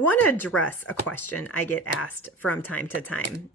I want to address a question I get asked from time to time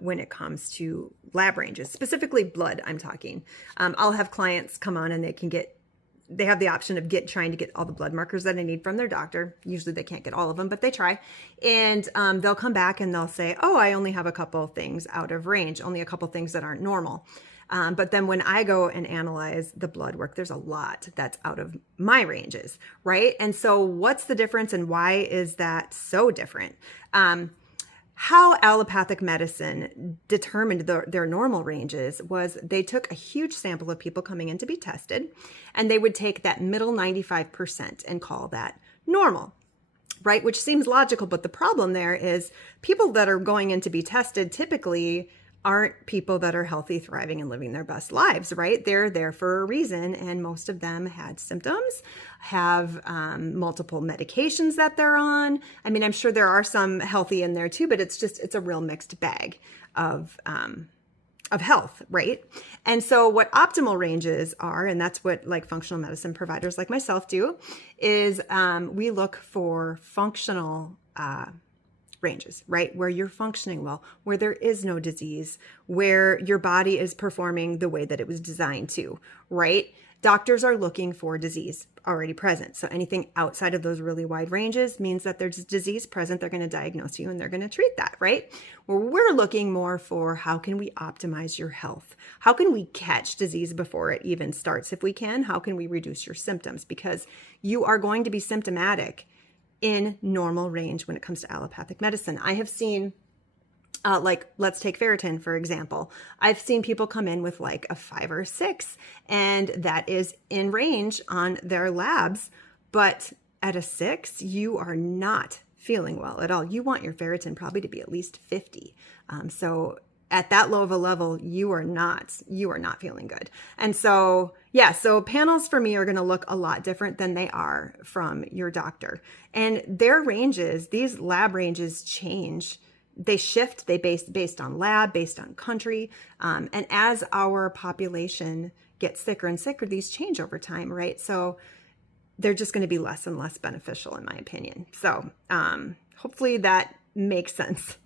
when it comes to lab ranges, specifically blood. I'm talking. I'll have clients come on and they have the option of trying to get all the blood markers that I need from their doctor. Usually they can't get all of them, but they try. And they'll come back and they'll say, oh, I only have a couple things out of range, only a couple things that aren't normal. But then when I go and analyze the blood work, there's a lot that's out of my ranges, right? And so what's the difference and why is that so different? How allopathic medicine determined their normal ranges was they took a huge sample of people coming in to be tested, and they would take that middle 95% and call that normal, right? Which seems logical, but the problem there is people that are going in to be tested typically aren't people that are healthy, thriving, and living their best lives, right? They're there for a reason, and most of them had symptoms, have multiple medications that they're on. I mean, I'm sure there are some healthy in there too, but it's a real mixed bag of health, right? And so what optimal ranges are, and that's what like functional medicine providers like myself do, is we look for functional ranges, right? Where you're functioning well, where there is no disease, where your body is performing the way that it was designed to, right? Doctors are looking for disease already present. So anything outside of those really wide ranges means that there's disease present. They're going to diagnose you and they're going to treat that, right? Where we're looking more for how can we optimize your health? How can we catch disease before it even starts? If we can, how can we reduce your symptoms? Because you are going to be symptomatic in normal range when it comes to allopathic medicine. I have seen, let's take ferritin, for example. I've seen people come in with like a 5 or 6, and that is in range on their labs. But at a 6, you are not feeling well at all. You want your ferritin probably to be at least 50. So at that low of a level, you are not feeling good. And so, yeah, so panels for me are going to look a lot different than they are from your doctor. And their ranges, these lab ranges change. They shift, they based on lab, based on country. And as our population gets sicker and sicker, these change over time, right? So they're just going to be less and less beneficial in my opinion. So hopefully that makes sense.